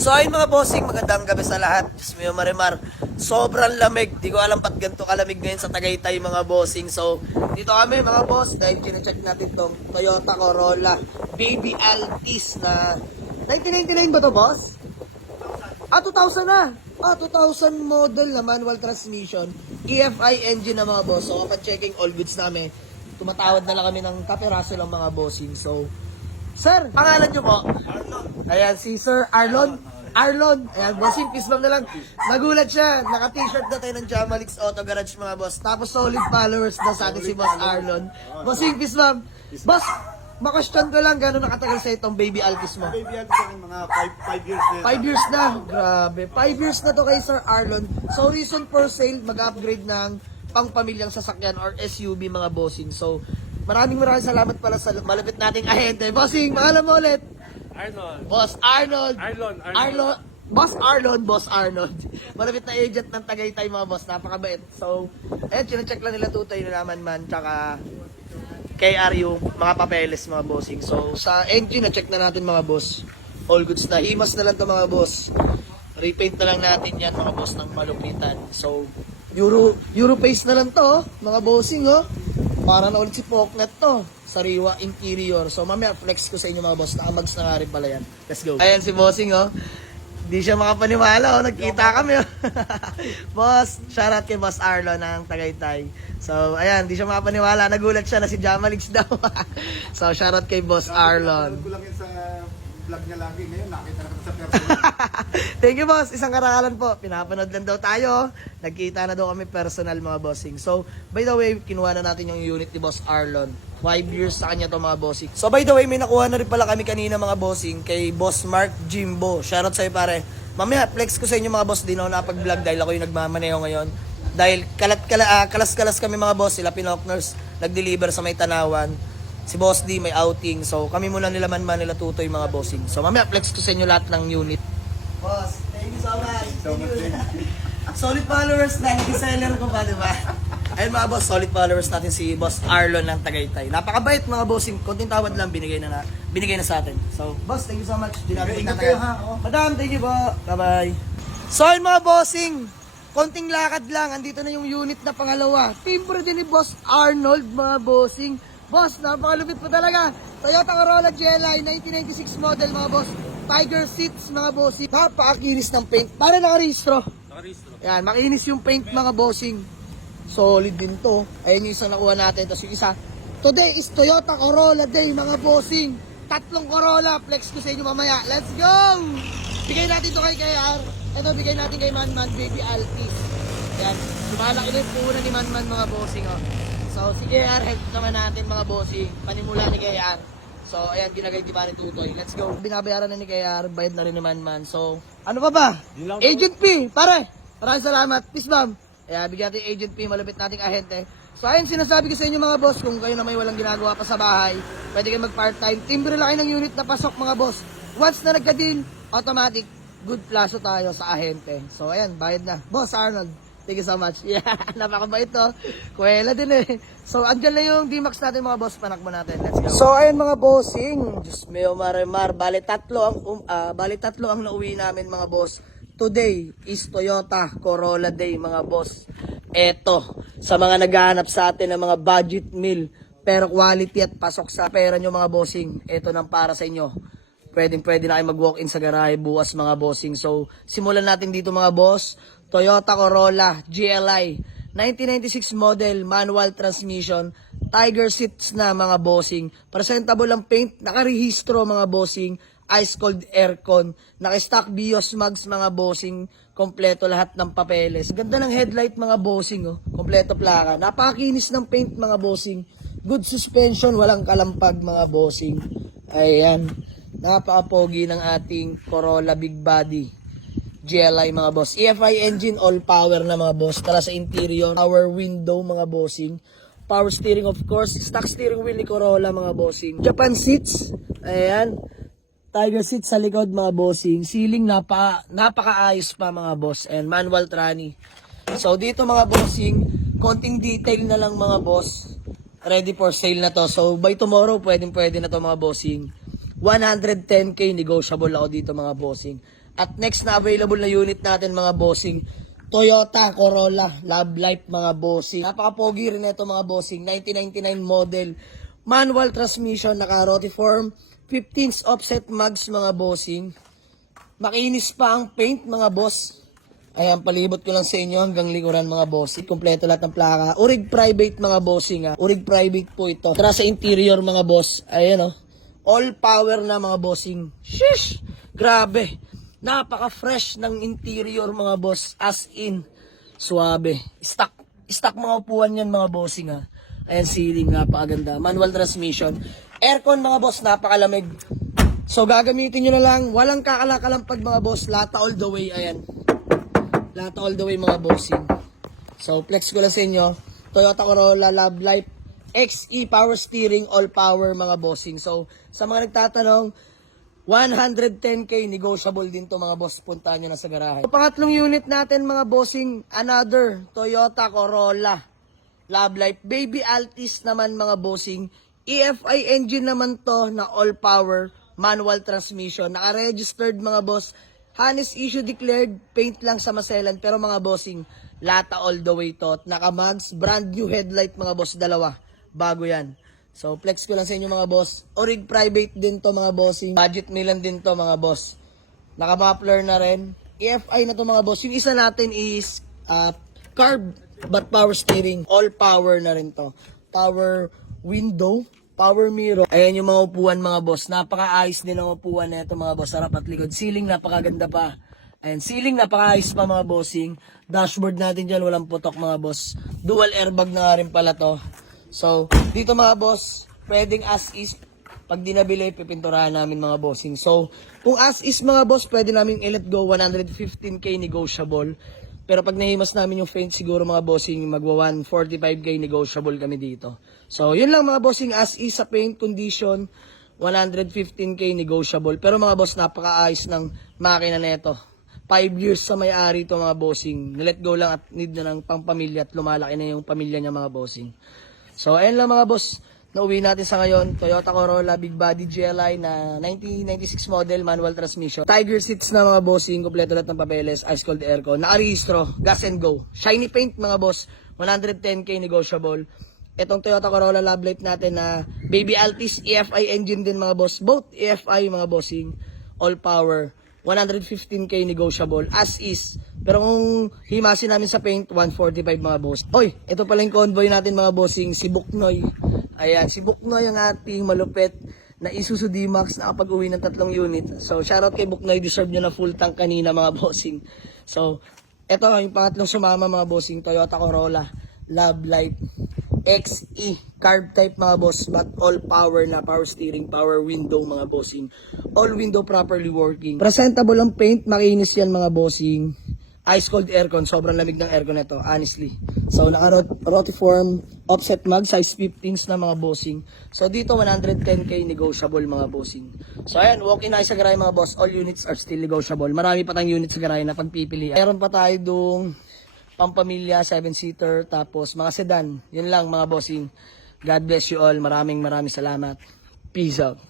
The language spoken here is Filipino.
So ayun mga bossing, magandang gabi sa lahat. Diyos mo yung marimar. Sobrang lamig. Di ko alam ba't ganito kalamig ngayon sa Tagaytay mga bossing. So dito kami mga boss dahil chinecheck natin tong Toyota Corolla Baby Altis na 1999 ba to boss? 2000 na. 2000 model na manual transmission. EFI engine na mga boss. So kapag checking all goods namin, tumatawad na lang kami ng kapiraso lang mga bossing. So sir, pangalan nyo po? Arlon. Ayan, si Sir Arlon. Arlon. Ayan, bossing, peace bomb na lang. Nagulat siya. Naka-t-shirt na tayo ng Jamalix Auto Garage mga boss. Tapos solid followers na sa atin si Boss Arlon. Bossing, peace bomb. Boss, makasyon ko lang gano'n nakatagal sa itong Baby Altis mo? Baby Altis sa mga 5 years na. 5 years na. Grabe. 5 years na to kay Sir Arlon. So, reason for sale, mag-upgrade ng pang-pamilyang sasakyan or SUV mga bossing. So, maraming salamat pala sa malapit nating ahente. Bossing, pangalan mo ulit? Arnold. Boss Arnold. Arlon. Boss Arnold. Malapit na agent ng Tagaytay mga boss. Napakabait. So, ayun, chinecheck lang nila tutay na naman man. Tsaka, KR yung mga papeles mga bossing. So, sa engine, na-check na natin mga boss. All goods na. Himas na lang to mga boss. Repaint na lang natin yan mga boss ng malupitan. So, Euro pace na lang to, oh, mga bossing, oh. Para na ulit si Poknet to. Sariwa interior. So, mamaya flex ko sa inyo mga boss. Nakamags na nga rin pala yan. Let's go. Ayan si bossing, oh. Di siya makapaniwala, oh. Nagkita kami, oh. Boss, shoutout kay Boss Arlo ng Tagaytay. So, ayan, di siya makapaniwala. Nagulat siya na si Jamalix daw. So, shoutout kay Boss Arlon. Ko lang yun sa vlog niya lagi. Ngayon, nakita na kita sa personal. Thank you, boss. Isang karangalan po. Pinapanood lang daw tayo. Nagkita na daw kami personal mga bossing. So, by the way, kinuha na natin yung unit ni Boss Arlon. 5 years sa kanya to mga bossing. So, by the way, may nakuha na rin pala kami kanina mga bossing kay Boss Mark Jimbo. Shoutout sa'yo pare. Mamaya, flex ko sa inyo mga boss. Di na ako napag-vlog dahil ako yung nagmamaneho ngayon. Dahil kalas-kalas kami mga boss. Sila Pinokners nag-deliver sa may Tanawan. Si Boss D may outing. So, kami muna nila man nila tutoy mga bossing. So, mamaya, flex ko sa inyo lahat ng unit. Boss, thank you so much. Solid followers na, hindi seller ko pa, di ba? Ayun mga boss, solid followers natin si Boss Arlon ng Tagaytay. Napakabait mga bossing, konting tawad lang binigay na sa atin. So, boss, thank you so much. Ingat kayo, ha? Madam, thank you po. Bye-bye. So, ayun mga bossing, konting lakad lang, andito na yung unit na pangalawa. Timbre din ni Boss Arnold, mga bossing. Boss, napakalupit po talaga. Toyota Corolla GLI 1996 model mga boss. Tiger seats mga bossing. Napakakinis ng paint. Para nakarehistro. Yan, makinis yung paint mga bossing. Solid din to. Ayun yung isang nakuha natin. Tapos yung isa. Today is Toyota Corolla Day mga bossing. 3 Corolla. Flex ko sa inyo mamaya. Let's go! Bigay natin to kay KR. Ito, bigay natin kay Manman Baby Altis. Yan. Sumalaki na yung puhunan ni Manman mga bossing. Oh. So, si KR, help naman natin mga bossing. Panimula ni KR. So, ayan, binagay di ba ni Tutoy. Let's go. Binabayaran na ni KR, bayad na rin ni Manman. So, ano pa ba? Agent P, pare. Maraming salamat. Peace bomb. Ayan, bigyan natin Agent P, malapit nating ahente. So, ayun, sinasabi ko sa inyo mga boss, kung kayo na may walang ginagawa pa sa bahay, pwede kayo mag-part-time. Timbre lang kayo ng unit na pasok mga boss. Once na nagka-deal, automatic, good plaso tayo sa ahente. So, ayan, bayad na. Boss Arnold. Thank you so much. Yeah, napakabait to. Kuwela din eh. So, andyan lang yung D-Max natin mga boss. Panakbo natin. Let's go. So, ayun mga bossing. Diyos mio, marimar. Bali tatlo ang nauwi namin mga boss. Today is Toyota Corolla Day mga boss. Eto, sa mga naghahanap sa atin ng mga budget meal, pero quality at pasok sa pera nyo mga bossing. Eto nang para sa inyo. Pwede na kayo mag-walk-in sa garahe bukas mga bossing. So, simulan natin dito mga boss. Toyota Corolla GLI 1996 model, manual transmission, Tiger seats na mga bossing. Presentable ang paint, nakarehistro mga bossing, ice cold aircon, naka-stock BIOS mags mga bossing, kompleto lahat ng papeles. Ganda ng headlight mga bossing, oh. Kompleto plaka. Napakakinis ng paint mga bossing. Good suspension, walang kalampag mga bossing. Ayan. Napaka-pogi ng ating Corolla big body. GLI mga boss. EFI engine, all power na mga boss. Tara sa interior, power window mga bossing. Power steering of course. Stock steering wheel ni Corolla mga bossing. Japan seats. Ayan. Tiger seats sa likod mga bossing. Ceiling napakaayos pa mga boss. And manual tranny. So dito mga bossing, konting detail na lang mga boss. Ready for sale na to. So by tomorrow, pwede na to mga bossing. 110k negotiable ako dito mga bossing. At next na available na unit natin mga bossing, Toyota Corolla Love Life mga bossing. Napaka-pogi rin ito mga bossing, 1999 model, manual transmission, naka-rotiform, 15's offset mags mga bossing. Makinis pa ang paint mga boss. Ayan, palibot ko lang sa inyo hanggang likuran mga bossing. Kompleto lahat ng plaka. Urig private mga bossing ha. Urig private po ito. Tara sa interior mga boss. Ayan oh. All power na mga bossing. Shish! Grabe. Napaka-fresh ng interior mga boss. As in, suabe. Stock mga upuan yan mga bossing ha. Ayan, ceiling, napakaganda. Manual transmission. Aircon mga boss, napakalamig. So gagamitin nyo na lang. Walang kakalakalampag mga boss. Lata all the way. Ayan. Lata all the way mga bossing. So flex ko lang sa inyo. Toyota Corolla Love Life XE power steering, all power mga bossing. So sa mga nagtatanong, 110k negotiable din to mga boss. Puntahan nyo na sa garahe. So, pangatlong unit natin mga bossing, another Toyota Corolla Love Life Baby Altis naman mga bossing. EFI engine naman to na all power, manual transmission. Naka-registered mga boss. Hanes issue declared, paint lang sa maselan. Pero mga bossing, lata all the way to. Naka-mags, brand new headlight mga boss, dalawa. Bago yan. So, flex ko lang sa inyo mga boss. Orig private din to mga bossing. Budget Milan din to mga boss. Naka-muffler na rin. EFI na to mga boss. Yung isa natin is carb but power steering. All power na rin to. Power window, power mirror. Ayan yung mga upuan mga boss. Napaka-ayos din ang upuan na ito mga boss. Harap at likod. Ceiling napakaganda pa. Ayan, ceiling napaka-ayos pa mga bossing. Dashboard natin dyan, walang putok mga boss. Dual airbag na nga rin pala to. So, dito mga boss, pwedeng as is. Pag di nabili, pipinturahan namin mga bossing. So, kung as is mga boss, pwede namin i-let go 115k negotiable. Pero pag nahimas namin yung paint, siguro mga bossing, magwa 145k negotiable kami dito. So, yun lang mga bossing, as is sa paint condition, 115k negotiable. Pero mga boss, napaka-ayos ng makina neto. 5 years sa may-ari to mga bossing. Let go lang at need na ng pangpamilya at lumalaki na yung pamilya niya mga bossing. So, ayun lang mga boss. Nauwi natin sa ngayon. Toyota Corolla Big Body GLI na 1996 model, manual transmission. Tiger seats na mga bossing. Kompleto lahat ng papeles. Ice cold aircon. Nakarehistro. Gas and go. Shiny paint mga boss. 110k negotiable. Itong Toyota Corolla Love Life natin na Baby Altis EFI engine din mga boss. Both EFI mga bossing. All power. 115k negotiable as is. Pero kung himasin namin sa paint, 145 mga boss. Oy, ito pala yung convoy natin mga bossing, si Buknoy. Ayan, si Buknoy ang ating malupit na Isuzu D-Max na kapag uwi ng 3 unit. So, shoutout kay Buknoy, deserve nyo na full tank kanina mga bossing. So, ito yung pangatlong sumama mga bossing, Toyota Corolla Love Life XE carb type mga boss, but all power na, power steering, power window mga bossing, all window properly working, presentable ang paint, makinis yan mga bossing, ice cold aircon, sobrang lamig ng aircon nito honestly. So naka rotiform offset mag, size 15s na mga bossing. So dito 110k negotiable mga bossing. So ayan, walk-in na sa garahe mga boss, all units are still negotiable. Marami pa tayong units sa garahe na pagpipili. Meron pa tayo dong pampamilya, 7-seater, tapos mga sedan. Yun lang mga bossing. God bless you all. Maraming salamat. Peace out.